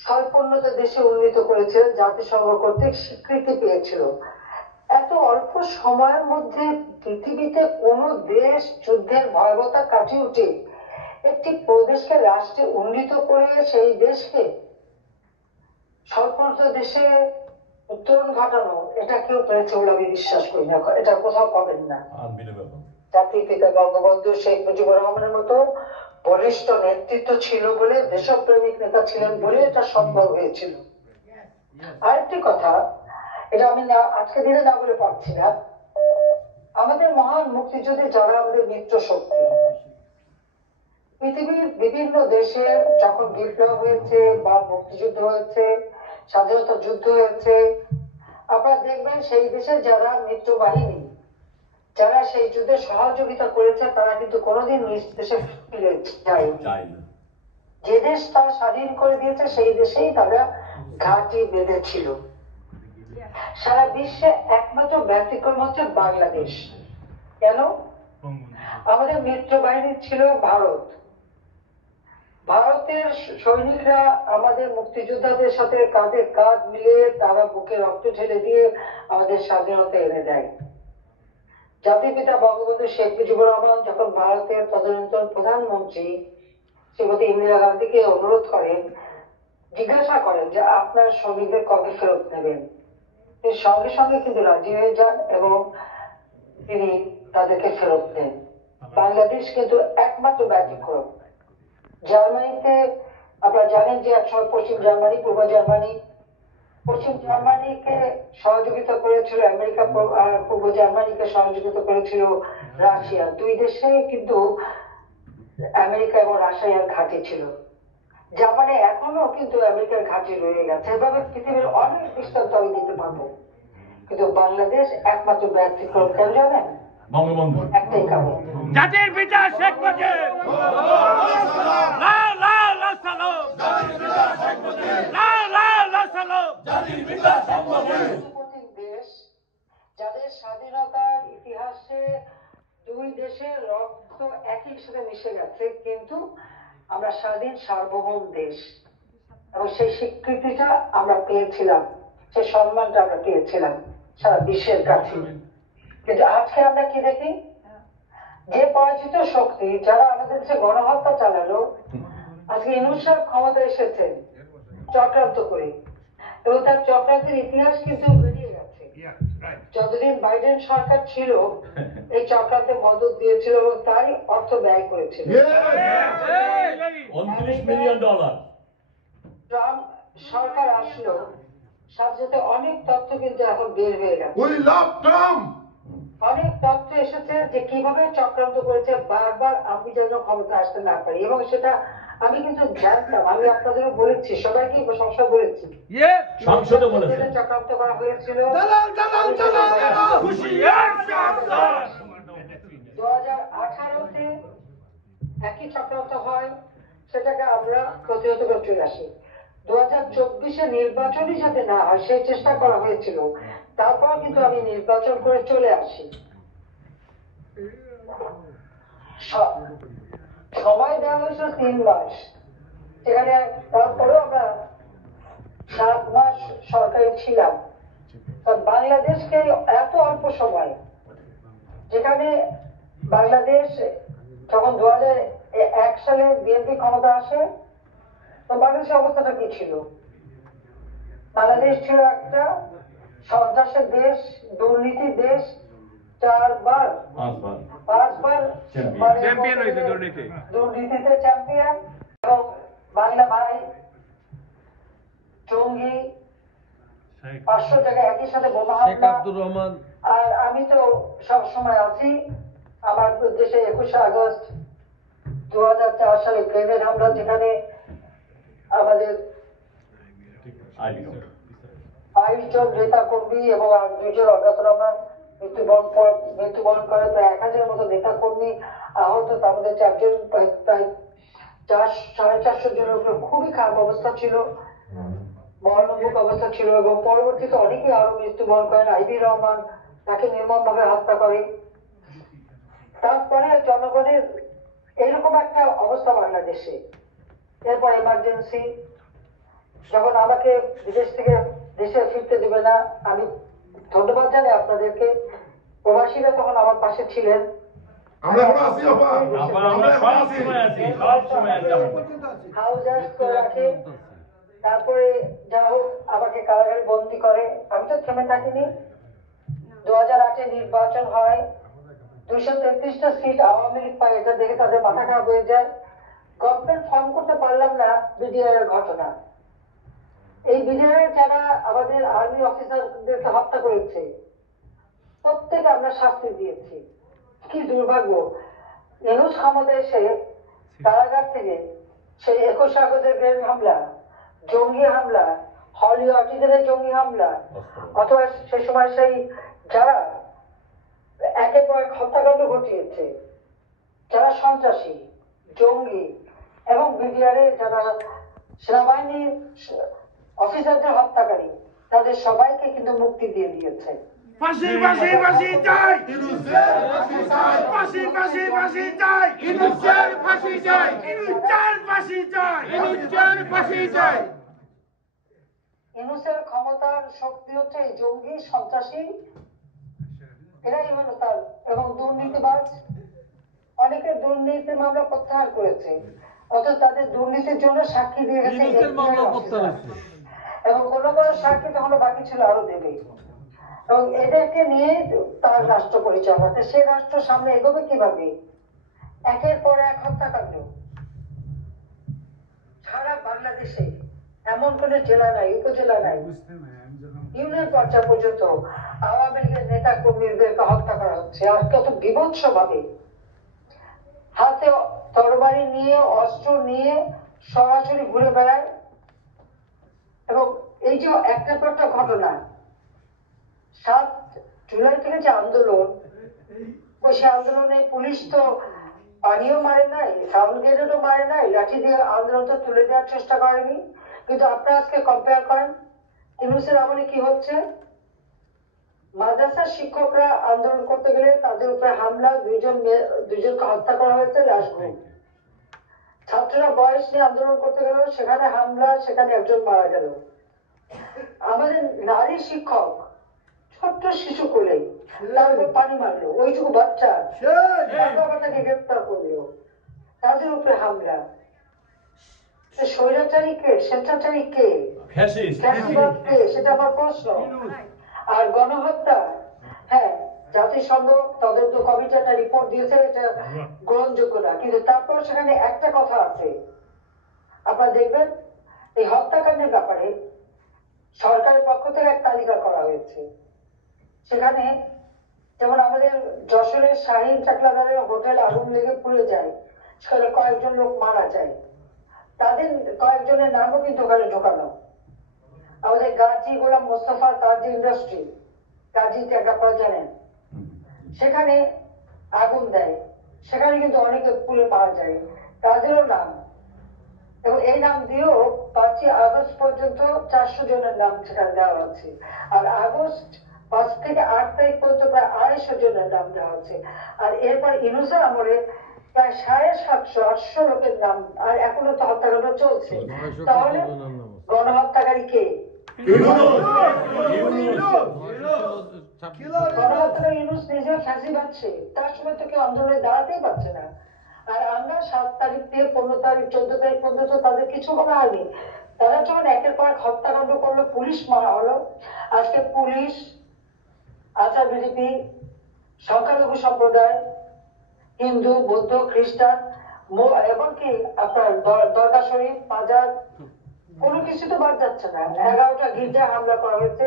স্বল্পোন্নত দেশে উন্নীত করেছে, জাতিসংঘ কর্তৃক স্বীকৃতি পেয়েছিল। এত অল্প সময়ের মধ্যে পৃথিবীতে কোন দেশ যুদ্ধের ভয়াবহতা কাটিয়ে উঠে একটি প্রদেশকে রাষ্ট্রে উন্নীত করে সেই দেশকে স্বল্পোন্নত দেশে উত্তরণ ঘটানো, এটা কেউ পেরেছে বলে আমি বিশ্বাস করি না। এটা কোথাও পাবেন না। জাতির পিতা বঙ্গবন্ধু শেখ মুজিবুর রহমানের মতো বলিষ্ঠ নেতৃত্ব ছিল বলে, দেশপ্রেমিক নেতা ছিলেন বলে এটা সম্ভব হয়েছিল। আরেকটি কথা, এটা আমি আজকে দিনে না বলে পারছি না, আমাদের মহান মুক্তিযুদ্ধে যারা আমাদের মিত্র শক্তি, পৃথিবীর বিভিন্ন দেশে যখন বিপ্লব হয়েছে বা মুক্তিযুদ্ধ হয়েছে, স্বাধীনতা যুদ্ধ হয়েছে, আপনারা দেখবেন সেই দেশের যারা মিত্র বাহিনী, যারা সেই যুদ্ধে সহযোগিতা করেছে, তারা কিন্তু কোনোদিন নিজ দেশে ফিরে যায় না। যে দেশ তারা স্বাধীন করে দিয়েছে সেই দেশেই তারা ঘাঁটি বেঁধেছিল। সারা বিশ্বে একমাত্র ব্যতিক্রম হচ্ছে বাংলাদেশ। কেন? আমাদের মিত্র বাহিনী ছিল ভারত। ভারতের সৈনিকরা আমাদের মুক্তিযোদ্ধাদের সাথে কাঁধে কাঁধ মিলিয়ে তারা বুকে রক্ত ঢেলে দিয়ে আমাদের স্বাধীনতা এনে দেয়। জাতির পিতা বঙ্গবন্ধু শেখ মুজিবুর রহমান যখন ভারতের তদানীন্তন প্রধানমন্ত্রী শ্রীমতী ইন্দিরা গান্ধীকে অনুরোধ করেন, জিজ্ঞাসা করেন যে আপনার শ্রমিকদের কবে ফেরত নেবেন, তিনি সঙ্গে সঙ্গে কিন্তু রাজি হয়ে যান এবং তিনি তাদেরকে ফেরত নেন। বাংলাদেশ কিন্তু একমাত্র ব্যতিক্রম। জার্মানিতে আপনারা জানেন যে একসময় পশ্চিম জার্মানি, পূর্ব জার্মানি, পশ্চিম জার্মানিকে সহযোগিতা করেছিল আমেরিকা, পূর্ব জার্মানিকে সহযোগিতা করেছিল রাশিয়া। দুই দেশে কিন্তু আমেরিকা এবং রাশিয়ার ঘাঁটি ছিল। জাপানে এখনো কিন্তু আমেরিকার ঘাঁটি রয়ে গেছে। এভাবে পৃথিবীর অনেক দৃষ্টান্ত আমি দিতে পারবো, কিন্তু বাংলাদেশ একমাত্র ব্যতিক্রম। কেন জানেন? বঙ্গবন্ধু একটাই কারণ, জাতির পিতা শেখ মুজিব, লাল লাল লাল সালাম, জাতির পিতা শেখ মুজিব, লাল লাল লাল সালাম, জাতির পিতা শেখ মুজিব। দেশ যাদের স্বাধীনতার ইতিহাসে দুই দেশের রক্ত একই সাথে মিশে গেছে, কিন্তু আমরা স্বাধীন সার্বভৌম দেশ এবং সেই স্বীকৃতিটা আমরা পেয়েছিলাম, সেই সম্মানটা আমরা পেয়েছিলাম সারা বিশ্বের কাছে। কিন্তু আজকে আমরা কি দেখি, যে পরাজিত শক্তি যারা আমাদের দেশে গণহত্যা চালালো, আজকে ইউনূস সাহেব ক্ষমতা এসেছেন চক্রান্ত করে, এবং তার চক্রান্তের ইতিহাস কিন্তু বেরিয়ে গেছে। যতদিন বাইডেন সরকার ছিল এই চক্রান্তে মদত দিয়েছিল এবং তারই অর্থ ব্যয় করেছিল। $29 মিলিয়ন। ট্রাম্প সরকার আসলো, সাথে সাথে অনেক তথ্য কিন্তু এখন বের হয়ে গেছে। We love Trump. অনেক তথ্য এসেছে যে কিভাবে চক্রান্ত করেছে বারবার আমি যেন ক্ষমতা আসতে না পারি, এবং সেটা আমি কিন্তু জানতাম। আমি আপনাদেরও বলেছি, সবাইকে সবসময় বলেছি, সংসদে বলেছেন চক্রান্ত করা হয়েছিল। দালাল দালাল দালাল হুশিয়ার সাবধান। 2018-তে একই চক্রান্ত হয়, সেটাকে আমরা প্রতিহত করে চলে আসি। 2024-এ নির্বাচনই যাতে না হয় সেই চেষ্টা করা হয়েছিল, তারপর কিন্তু আমি নির্বাচন করে চলে আসি। সময় দেওয়া হয়েছিল 3 মাস, সেখানে তারপরেও আমরা 7 মাস সরকারে ছিলাম। বাংলাদেশকে এত অল্প সময়, যেখানে বাংলাদেশ যখন 2001 সালে বিএনপি ক্ষমতা আসে, তো বাংলাদেশের অবস্থাটা কি ছিল? বাংলাদেশ ছিল একটা সন্ত্রাসের দেশ, দুর্নীতির দেশ, 4বার 5বার চ্যাম্পিয়ন হয়েছে দুর্নীতি। দুর্নীতিতে চ্যাম্পিয়ন। এবং বাংলা ভাই জঙ্গি 500 জায়গায় একই সাথে বোমা হামলা। আর আমি তো সব সময় আছি। আমার দেশে 21শে আগস্ট 2004 সালে গ্রেনেড হামলা, যেখানে আমাদের 22 জন নেতা কর্মী এবং 2 জন অজ্ঞাতনামা মৃত্যুবরণ করে। প্রায় 1000 মতো নেতা কর্মী আহত, তার মধ্যে 4 জন প্রায় 450 জনের উপরে খুবই খারাপ অবস্থা ছিল, মরণান্তিক অবস্থা ছিল। এবং পরবর্তীতে অনেকেই আরো মৃত্যুবরণ করেন। আইবি রহমান, তাকে নির্মমভাবে হত্যা করে। তারপরে জনগণের এইরকম একটা অবস্থা বাংলাদেশে। এরপর এমার্জেন্সি, যখন আমাকে বিদেশ থেকে দেশে ফিরতে দেবে না, আমি ধন্যবাদ জানাই আপনাদেরকে। প্রবাসীরা তখন আমার পাশে ছিলেন। হাউস অ্যারেস্ট করে রাখে, তারপরে যা হোক আমাকে কারাগারে বন্দি করে। আমি তো থেমে থাকিনি। 2008-এ নির্বাচন হয়, 233টা সিট আওয়ামী লীগ পায়। এটা দেখে তাদের মাথা খারাপ হয়ে যায়। গভর্নমেন্ট ফর্ম করতে পারলাম না, বিডিআর এর ঘটনা। এই বিডিআর যারা আমাদের আর্মি অফিসারদেরকে হত্যা করেছে, প্রত্যেকে আমরা শাস্তি দিয়েছি। কি দুর্ভাগ্য, ইউনূস ক্ষমতায় এসে কারাগার থেকে সেই 21 আগস্টের গ্রেনেড হামলা, জঙ্গি হামলা, হলি অটিজেনের জঙ্গি হামলা, অথবা সে সময় সেই যারা একের পর এক হত্যাকাণ্ড ঘটিয়েছে, যারা সন্ত্রাসী, জঙ্গি এবং বিডিআর যারা সেনাবাহিনীর অফিসারদের হত্যাকারী, তাদের সবাইকে কিন্তু মুক্তি দিয়ে দিয়েছে। ফাঁসি ফাঁসি ফাঁসি চাই, ফাঁসি ফাঁসি ফাঁসি চাই, ফাঁসি চাই, ফাঁসি চাই, ফাঁসি চাই। ইউনূসের ক্ষমতার শক্তি হচ্ছে এই জঙ্গি, সন্ত্রাসী, এরাই হলো তার। এবং দুর্নীতিবাজ, অনেকে দুর্নীতি মামলা প্রত্যাহার করেছে, অথচ তাদের দুর্নীতির জন্য সাক্ষী দিয়ে গেছে এবং কোনো কোনো সাক্ষী তখন বাকি ছিল আরো দেবে। এবং এদেরকে নিয়ে তার রাষ্ট্র পরিচালনা, সে রাষ্ট্র সামনে এগোবে কিভাবে? একের পর এক হত্যাকাণ্ড সারা বাংলাদেশে, এমন কোন জেলা নাই, উপজেলা নাই, ইউনিয়ন পর্যায় পর্যন্ত আওয়ামী লীগের নেতা কর্মীদেরকে হত্যা করা হচ্ছে। আর কত বিভৎস ভাবে, হাতে তরবারি নিয়ে, অস্ত্র নিয়ে সরাসরি ঘুরে বেড়ায়। এবং এই যে একটার পর একটা ঘটনা, 7 জুলাই থেকে যে আন্দোলন, সে আন্দোলনে পুলিশ তো পানিও মারে নাই, সাউন্ড গ্রেনেডও মারে নাই, লাঠি দিয়ে আন্দোলনটা তুলে দেওয়ার চেষ্টা করেনি। কিন্তু আপনারা আজকে কম্পেয়ার করেন ইউনূসের আমলে কি হচ্ছে। মাদ্রাসার শিক্ষকরা আন্দোলন করতে গেলে তাদের উপরে হামলা, দুইজনকে হত্যা করা হয়েছে, লাশ গুম। ছাত্ররা বয়স নিয়ে আন্দোলন করতে গেল, সেখানে হামলা, সেখানে একজন মারা গেল। আমাদের নারী শিক্ষক ছোট্ট শিশু কোলে, তার উপর পানি মারলো, ওইটুকু বাচ্চা তাকে গ্রেপ্তার করলো, তাদের উপরে হামলা। স্বৈরাচারী কে, স্বেচ্ছাচারী কে, ফ্যাসিবাদ কে, সেটা আমার প্রশ্ন। আর গণহত্যা, হ্যাঁ, জাতিসংঘ তদন্ত কমিটি একটা রিপোর্ট দিয়েছে, এটা গ্রহণযোগ্য না। কিন্তু তারপর সেখানে একটা কথা আছে, আপনারা দেখবেন এই হত্যাকাণ্ডের ব্যাপারে সরকারের পক্ষ থেকে এক তালিকা করা হয়েছে। সেখানে যেমন আমাদের যশোরের শাহীন চাকলাদারের হোটেল আগুন লেগে পুড়ে যায়, সেখানে কয়েকজন লোক মারা যায়, তাদের কয়েকজনের নামও কিন্তু ওখানে ঢোকানো। আমাদের গাজী গোলাম মোস্তফা কাজী ইন্ডাস্ট্রি, গাজীতে আপনারা জানেন, সেখানে আগুন দেয়, সেখানে কিন্তু অনেকে পুড়ে পাওয়া যায়, তাদেরও নাম। এবং এই নাম দিয়েও 5 আগস্ট পর্যন্ত 400 জনের নাম সেখানে দেওয়া হচ্ছে। আর আগস্ট 5 থেকে 8 তারিখ পর্যন্ত প্রায় 250 জনের নাম দেওয়া হচ্ছে। আর এরপর ইউনূসের আমলে প্রায় 750-800 লোকের নাম, আর এখনো তো হত্যাকাণ্ড চলছে। তাহলে গণহত্যাকারী কে? গণহত্যাকারী ইউনূস নিজে ফাঁসি পাচ্ছে, তার সময় তো কেউ আন্দোলনে দাঁড়াতেই পারছে না। আর আমরা 7 তারিখ থেকে 15 তারিখ 14 তারিখ পর্যন্ত তাদের কিছু বলা হয়নি, তারা যখন একের পর এক হত্যাকাণ্ড করলো, পুলিশ মারা হলো, আজকে পুলিশ, আচার বিজেপি, সংখ্যালঘু সম্প্রদায়, হিন্দু, বৌদ্ধ, খ্রিস্টান, এমনকি আপনার দরগা শরীফ, বাজার, কোনো কিছু তো বাদ যাচ্ছে না। 11টা গির্জায় হামলা করা হয়েছে,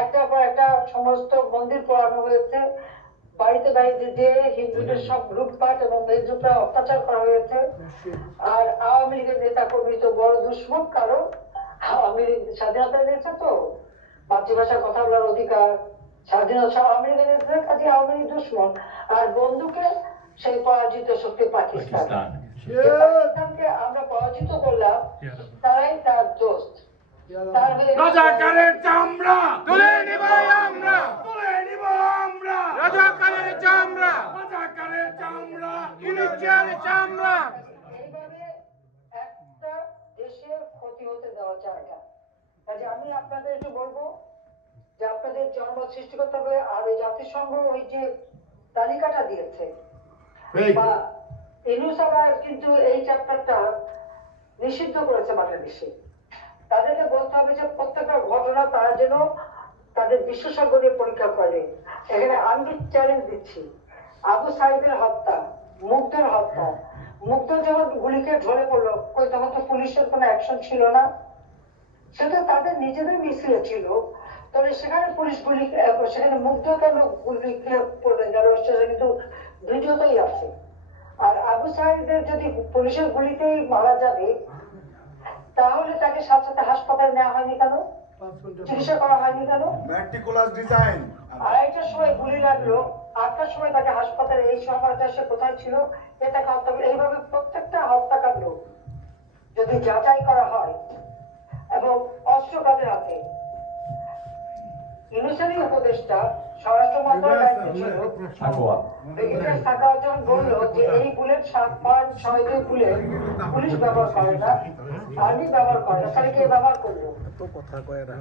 একটার পর একটা সমস্ত মন্দির পোড়ানো হয়েছে, বাড়িতে বাড়িতে যে হিন্দুদের সব লুটপাট এবং মেজুটা অত্যাচার করা হয়েছে। আর আওয়ামী লীগের নেতা কর্মী তো বড় দুশ্মন, কারণ আওয়ামী লীগ স্বাধীনতা দিয়েছে তো, মাতৃভাষায় কথা বলার অধিকার, স্বাধীনতা আওয়ামী লীগের নেতা, কাজে আওয়ামী লীগ দুশ্মন। আর বন্ধুকে সেই পরাজিত শক্তি পাকিস্তান। পাকিস্তানকে আমরা পরাজিত করলাম, তারাই তার দোস্ত। রাজাকারের চামড়া তুলে নিব আমরা, তুলে নিব আমরা। রাজাকারের চামড়া, রাজাকারের চামড়া, ইলিশের চামড়া। এইভাবে একটা দেশের ক্ষতি হতে দেওয়া যায় না। কাজে আমি আপনাদের একটু বলবো যে আপনাদের জনমত সৃষ্টি করতে হবে। আর ওই জাতিসংঘ ওই যে তালিকাটা দিয়েছে, বা ইউনুস আবার কিন্তু এই চ্যাপ্টারটা নিষিদ্ধ করেছে বাংলাদেশে। তাদেরকে বলতে হবে যে প্রত্যেকটা ঘটনা তারা যেন তাদের বিশেষজ্ঞ দিয়ে পরীক্ষা করে। এখানে আমি চ্যালেঞ্জ দিচ্ছি, আবু সাইদের হত্যা, মুগ্ধের হত্যা, মুগ্ধ যখন গুলিকে ঝরে পড়লো, কই তখন তো পুলিশের কোনো অ্যাকশন ছিল না, সেটা তাদের নিজেদের মিছিলে ছিল। তবে সেখানে পুলিশ গুলি, সেখানে মুগ্ধ কেন গুলিকে পড়লেন গেল, সেটা কিন্তু ভিডিওতেই আছে। আর আবু সাইদের যদি পুলিশের গুলিতেই মারা যাবে, তাহলে তাকে সাথে সাথে হাসপাতালে নেওয়া হয়নি কেন, চিকিৎসা করা হয়নি কেন? ম্যাট্রিকুলাস ডিজাইন। 2:30টার সময় গুলি লাগলো, 8টার সময় তাকে হাসপাতালে, এই সময়টা সে কোথায় ছিল, এটাকে হত্যা করলো। এইভাবে প্রত্যেকটা হত্যাকাণ্ড যদি যাচাই করা হয়, এবং অস্ত্র কাদের হাতে, ইউনুসেরই উপদেষ্টা স্বরাষ্ট্র মন্ত্রণালয়ের দায়িত্ব ছিল, ব্রিগেডিয়ার সাখাওয়াত যখন বললো যে এই বুলেট 7.62 বুলেট পুলিশ ব্যবহার করে না, আর্মি ব্যবহার করে না, তাহলে কে ব্যবহার করলো?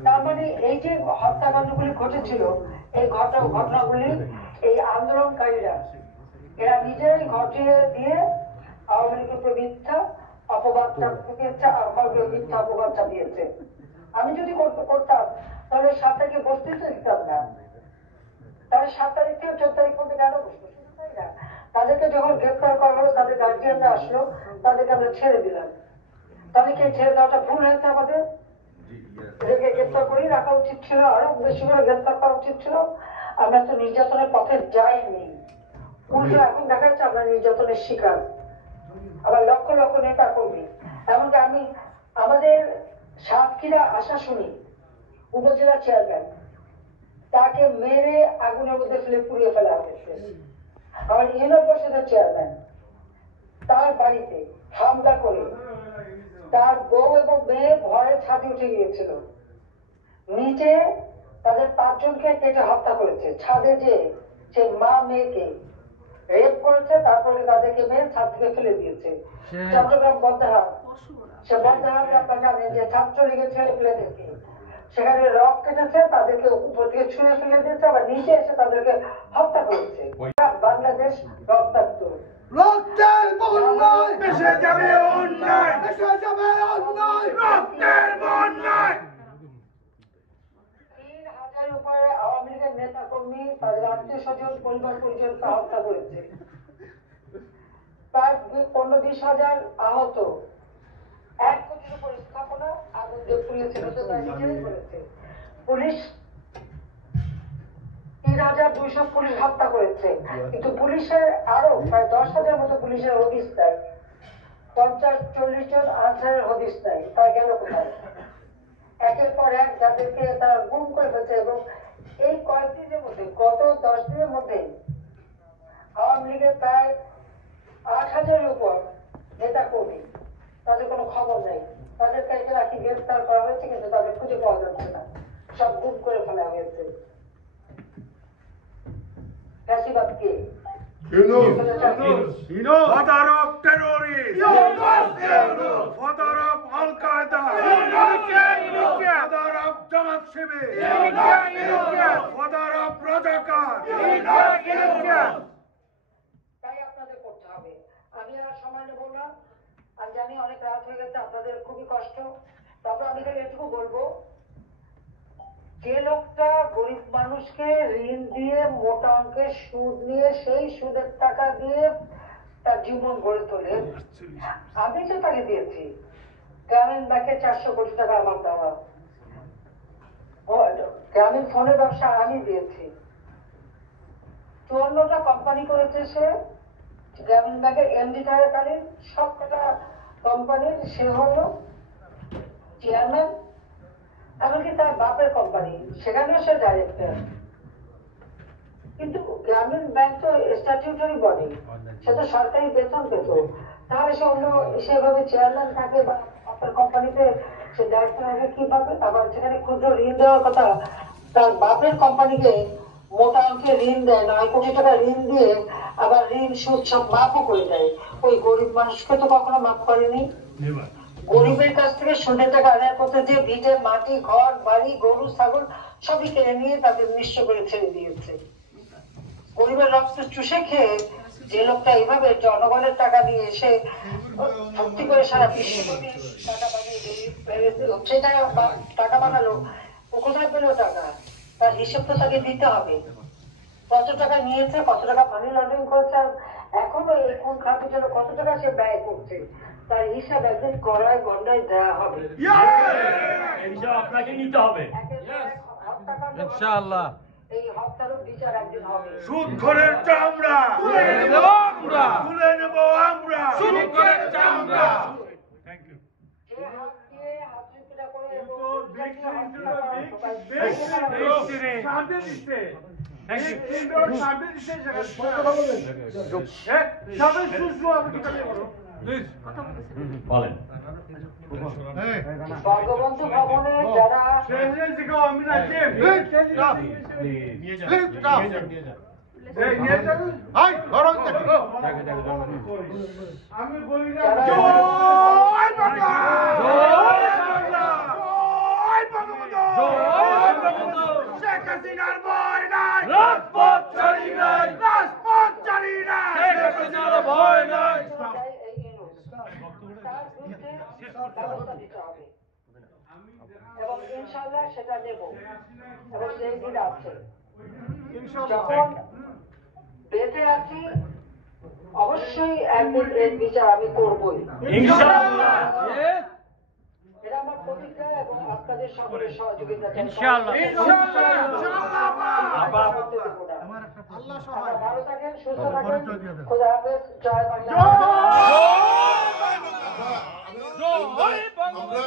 তার মানে এই যে হত্যাকাণ্ডগুলি ঘটেছিল, এই ঘটনাগুলি এই আন্দোলনকারীরা এরা নিজেরাই ঘটিয়ে দিয়ে আওয়ামী লীগের মিথ্যা অপবাদ চাপিয়েছে, আমার মিথ্যা অপবাদ চাপিয়েছে। আমি যদি করতাম তাহলে 7 তারিখে বসতেই তো দিতাম না, তাহলে 7 তারিখ থেকে 14 তারিখ পর্যন্ত কেন বসবো? তাই না? তাদেরকে যখন গ্রেফতার করা হলো, তাদের গার্জিয়ানরা আসলো, তাদেরকে আমরা ছেড়ে দিলাম। তাহলে কি ছেড়ে দেওয়াটা ভুল হয়েছে আমাদের? এদেরকে গ্রেফতার করে রাখা উচিত ছিল, আরো বেশি করে গ্রেফতার করা উচিত ছিল। আমরা তো নির্যাতনের পথে যাইনি, উল্টো এখন দেখা যাচ্ছে আমরা নির্যাতনের শিকার। আবার লক্ষ লক্ষ নেতা কর্মী, এমনকি আমি আমাদের সাতক্ষীরা আশাশুনি উপজেলা চেয়ারম্যান, তাকে মেরে আগুনের মধ্যে ফেলে পুড়িয়ে ফেলা হয়েছে। আমার ইউনিয়ন পরিষদের চেয়ারম্যান, তার বাড়িতে হামলা করে তার বউ এবং মেয়ে ভয়ে ছাদে উঠে গিয়েছিল, নিচে তাদের 5 জনকে কেটে হত্যা করেছে। ছাদে যে সে মা মেয়েকে রেপ করেছে, তারপরে তাদেরকে মেয়ে ছাদ থেকে ফেলে দিয়েছে। চট্টগ্রাম বন্দাহাট, সে বন্দাহাটে আপনারা জানেন যে ছাত্রলীগের ছেলে পেলেদেরকে সেখানে রক কেটেছে, তাদেরকে উপর থেকে ছুঁড়ে ফেলে দিয়েছে, আবার নিচে এসে তাদেরকে হত্যা করেছে। বাংলাদেশ রক্তাক্ত, রক্তের বন্যায় দেশে যাবে অন্যায়, দেশে যাবে অন্যায়, রক্তের বন্যায়। 3000 উপরে আওয়ামী লীগের নেতা কর্মী, তাদের আত্মীয় স্বজন, পরিবার পরিজনকে হত্যা করেছে। প্রায় 15-20 হাজার আহত, 1 কোটির উপর স্থাপনা আগুন দিয়ে পুড়িয়েছিল, তো তারা নিজেরাই করেছে। পুলিশ 3200 পুলিশ হত্যা করেছে, কিন্তু পুলিশের আরো প্রায় 10,000 মতো পুলিশের হদিস নাই, 50-40 জন আনসারের হদিস নাই, তারা গেল কোথায়? একের পর এক যাদেরকে তারা গুম করে ফেলছে। এবং এই কয়েকদিনের মধ্যে, গত 10 দিনের মধ্যে আওয়ামী লীগের প্রায় 8,000-এর উপর নেতা কর্মী, তাদের কোনো খবর নেই, তাদেরকে একে রাখি গ্রেফতার করা হয়েছে, কিন্তু তাদের খুঁজে পাওয়া যাচ্ছে না, সব গুম করে ফেলা হয়েছে। ফ্যাসিবাদ কে? Father of terrorists, father of Al Qaeda, father of Jamaat Shibi, father of Rajakar. তাই আপনাদের করতে হবে। আমি আর সময় নেব না, আমি জানি অনেক রাত হয়ে গেছে, আপনাদের খুবই কষ্ট। যে লোকটা গরিব মানুষকে ঋণ দিয়ে মোটা অঙ্কের সুদ নিয়ে সেই সুদের টাকা দিয়ে তার জীবন গড়ে তোলে, আমি তো তাকে দিয়েছি। গ্রামীণ ব্যাংকে 400 কোটি টাকা আমার দেওয়া, গ্রামীণ ফোনের ব্যবসা আমি দিয়েছি। 54টা কোম্পানি করেছে সে, গ্রামীণ ব্যাংকের এমডি থাকাকালীন সবকটা কোম্পানির সে হলো চেয়ারম্যান, এমনকি তার বাপের কোম্পানি সেখানেও সে ডাইরেক্টর। কিন্তু গ্রামীণ ব্যাংক তো স্ট্যাটিউটরি বডি, সে তো সরকারি বেতন পেত, তাহলে সে অন্য সেভাবে চেয়ারম্যান থাকে বা আপনার কোম্পানিতে সে ডাইরেক্টর হবে কি পাবে? আবার সেখানে ক্ষুদ্র ঋণ দেওয়ার কথা, তার বাপের কোম্পানিকে মোটা অঙ্কের ঋণ দেয়, 9 কোটি টাকা ঋণ দিয়ে আবার ঋণ সুদ সব মাফও করে দেয়। ওই গরিব মানুষকে তো কখনো মাফ করেনি। গরিবের কাছ থেকে সুদের টাকা আদায় করতে দিয়ে ভিটে মাটি, ঘর বাড়ি, গরু ছাগল সবই কিনে নিয়ে তাদের নিঃস্ব করে ছেড়ে দিয়েছে। গরিবের রক্ত চুষে খেয়ে যে লোকটা এইভাবে জনগণের টাকা নিয়ে এসে ভর্তি করে সারা বিশ্বব্যাপী টাকা বানিয়ে সেটা টাকা বানালো, ও কোথায় পেলো টাকা? তার হিসেব তো তাকে দিতে হবে। কত টাকা নিয়েছে, কত টাকা মানি লন্ডারিং করেছে, এখনো এই কোন খাতের জন্য কত টাকা সে ব্যয় করছে, তার হিসাব একদিন করায় গন্ডায় দেওয়া হবে। আপনাকে নিতে হবে ইনশাআল্লাহ। এই হত্যারও বিচার একদিন হবে। সুদখোরের চামড়া তুলে নেব আমরা, তুলে নেব আমরা সুদখোরের চামড়া। Thank you. যে হাত দিয়ে হাত চিন্তা করে বলেন বঙ্গবন্ধু ভবনে যারা আমি বলি না শেখ হাসিনার ভয় নাই, রাজপথ ছাড়ি নাই, রাজপথ ছাড়ি নাই, শেখ হাসিনার ভয় নাই। ব্যবস্থা নিতে হবে এবং ইনশাআল্লাহ সেটা নেব এবং সেই দিন আছে। যখন বেঁচে আছি অবশ্যই একদিন এর বিচার আমি করবই ইনশাআল্লাহ। এটা আমার প্রতিজ্ঞা এবং আপনাদের সকলের সহযোগিতা। ইনশাআল্লাহ। ভালো থাকেন, সুস্থ থাকেন, খোদা হাফেজ, জয় বাংলা। আমরা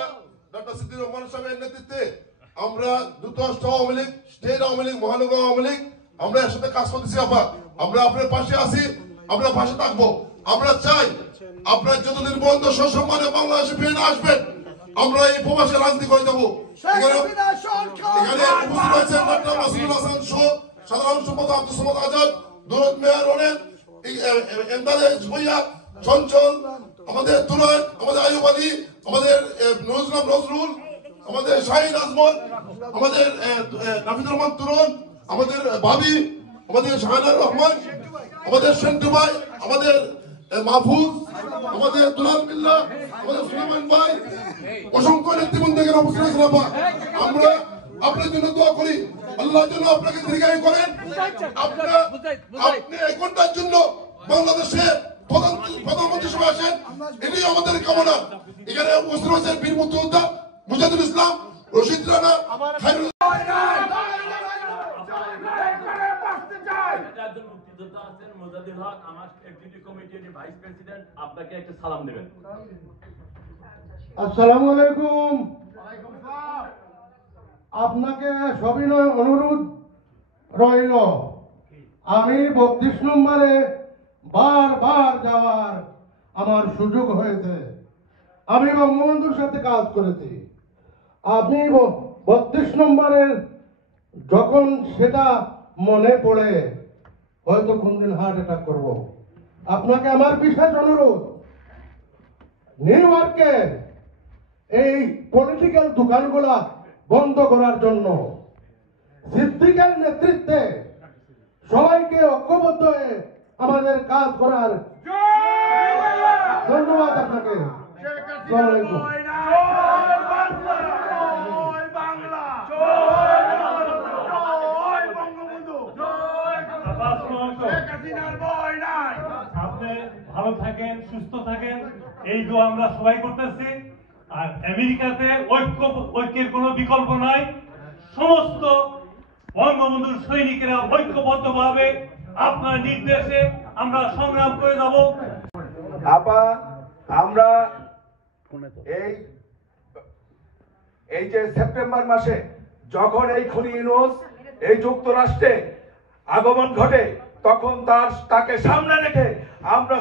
ডক্টর সিদ্দিকুর রহমান সাহেবের নেতৃত্বে আমরা যুক্তরাষ্ট্র আওয়ামী লীগ, স্টেট আওয়ামী লীগ, মহানগর আওয়ামী লীগ আমরা একসাথে কাজ করতেছি। আপা আমরা আপনার পাশে আছি, আমরা পাশে থাকবো। আমরা চাই আপনার যতদিন পর্যন্ত সসম্মানে বাংলাদেশে ফিরে না আসবেন আমরা এই প্রবাসে রাজনীতি করে দেবো। এখানে উপস্থিত রয়েছেন ডক্টর মাসুদুল হাসান সহ সাধারণ সম্পাদক আব্দুল সামাদ আজাদ, দৌলত মেয়র রনেন, এমদাদে ভূঁইয়া, চঞ্চল, আমাদের তুরান, আমাদের আয়ুব আলী, আমাদের নজরুল নজরুল, আমাদের শাহিন আজমল, আমাদের নাফিদুর রহমান তুরন, আমাদের ভাবি, আমাদের শাহানার রহমান, আমাদের সেন্টু ভাই, আমাদের মাহফুজ, আমাদের দুলাল বিল্লাহ, আমাদের সুলেমান ভাই, অসংখ্য নেতৃবৃন্দ এখানে উপস্থিত হয়েছেন। আমরা আপনার জন্য দোয়া করি, আল্লাহ যেন আপনাকে দীর্ঘায়ু করেন। আপনি 1 ঘন্টার জন্য বাংলাদেশে প্রধানমন্ত্রী সভা আসেন, এটাই আমাদের কামনা। এখানে উপস্থিত হয়েছেন বীর মুক্তিযোদ্ধা মুজাহিদুল ইসলাম, রশিদ রানা, খায়রুল মুক্তিযোদ্ধা আছেন মুজাহিদুল হক, আমার এক্সিকিউটিভ কমিটির ভাইস প্রেসিডেন্ট, আপনাকে একটা সালাম দেবেন। আসসালামু আলাইকুম। আপনাকে সবিনয় অনুরোধ রইল, আমি 32 নম্বরে বারবার যাওয়ার আমার সুযোগ হয়েছে। আমি বঙ্গবন্ধুর সাথে কাজ করেছি। আপনি 32 নম্বরের যখন সেটা মনে পড়ে হয়তো কোনদিন হার্ট অ্যাটাক করব। আপনাকে আমার বিশেষ অনুরোধ, নিউ ইয়র্কে এই পলিটিক্যাল দোকানগুলা বন্ধ করার জন্য সিদ্দিকের নেতৃত্বে সবাইকে ঐক্যবদ্ধ হয়ে আমাদের কাজ করার ধন্যবাদ আপনাকে। জয় বাংলা, জয় বাংলা, জয় বাংলা। এই দোয়া আমরা সবাই করতেছি। আর আমেরিকাতে ঐক্যের কোনো বিকল্প নাই। সমস্ত বঙ্গবন্ধুর সৈনিকেরা ঐক্যবদ্ধভাবে আপনার নির্দেশে আমরা সংগ্রাম করে যাব। আপা আমরা এই যে সেপ্টেম্বর মাসে যখন এই খুনি ইউনূস এই যুক্তরাষ্ট্রে আগমন ঘটে, তখন তাকে সামনে রেখে আমরা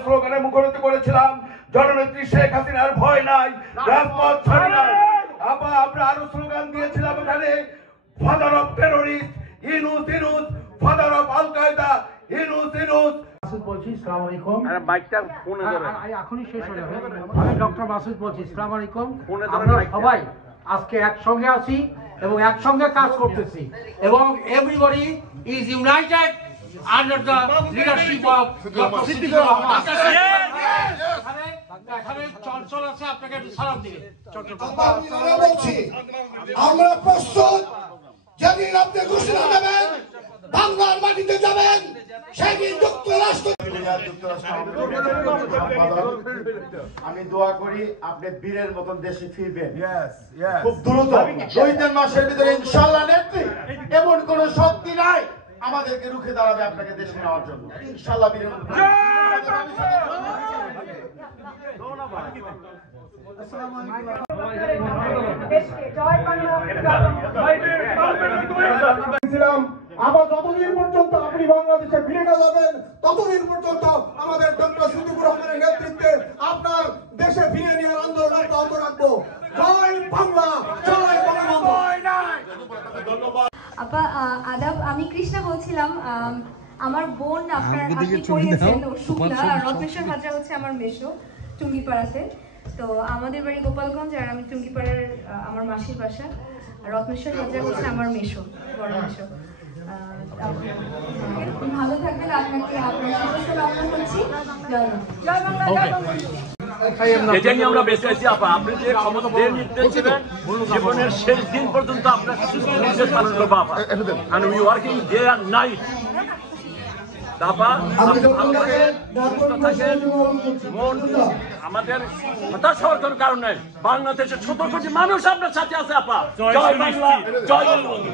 স্লোগানে মুখরিত করেছিলাম, জননেত্রী শেখ হাসিনার ভয় নাই, রাজপথ ছাড়ি নাই। আপা আমরা আরো স্লোগান দিয়েছিলাম ওখানে, father of terrorist Yunus, Yunus father of al Qaeda, Yunus, Yunus. বলছি আসসালামু আলাইকুম। এখনই শেষ হয়ে যাবে। আমি ডক্টর মাসুদ বলছি, আসসালামু আলাইকুম। আমরা সবাই আজকে একসঙ্গে আছি এবং একসঙ্গে কাজ করতেছি এবং everybody is united under the leadership of Siddiqur Rahman. এখানে চঞ্চল আছে, আপনাকে একটু সালাম দিবে। বলছি আমরা প্রস্তুত, যেদিন আপনি ঘোষণা দেবেন বাংলার মাটিতে যাবেন সেদিন যুক্তরাষ্ট্র। আমি দোয়া করি আপনি বীরের মতন দেশে ফিরবেন খুব দ্রুত। 2-3 মাসের ভিতরে ইনশাআল্লাহ নেত্রী এমন কোন শক্তি নাই আমাদেরকে রুখে দাঁড়াবে আপনাকে দেশে নেওয়ার জন্য। ইনশাআল্লাহ বীরের মতন। আবার যতদিন পর্যন্ত আপনি বাংলাদেশে ফিরে না যাবেন ততদিন পর্যন্ত আমাদের ডক্টর সিদ্দিকুর রহমানের নেতৃত্বে আপনার দেশে ফিরে নেওয়ার আন্দোলন অব্যাহত রাখবো। জয় বাংলা, জয় বঙ্গবন্ধু। আপা আদাব, আমি কৃষ্ণা বলছিলাম। আমার বোন আপনার আপনি পড়িয়েছেন ও শুকনা, আর রত্নেশ্বর হাজরা হচ্ছে আমার মেশো টুঙ্গিপাড়াতে। তো আমাদের বাড়ি গোপালগঞ্জ আর আমি টুঙ্গিপাড়ার আমার মাসির বাসা। রত্নেশ্বর হাজরা হচ্ছে আমার মেশো, বড় মেশো। ভালো থাকবেন, আপনাকে আপনার সমস্ত কামনা করছি। জয় বাংলা, জয় বাংলা। এটা নিয়ে আমরা বেঁচে আছি আপা। আপনি যে ক্ষমতা দিয়ে নির্দেশ দিবেন জীবনের শেষ দিন পর্যন্ত আপনার নির্দেশ পালন করবো আপা। and we working day and night। আপা আপনি ভালো থাকেন, সুস্থ থাকেন, আমাদের হতাশ হওয়ার কোনো কারণ নাই। বাংলাদেশের 17 কোটি মানুষ আপনার সাথে আছে আপা। জয় বাংলা, জয় বঙ্গবন্ধু।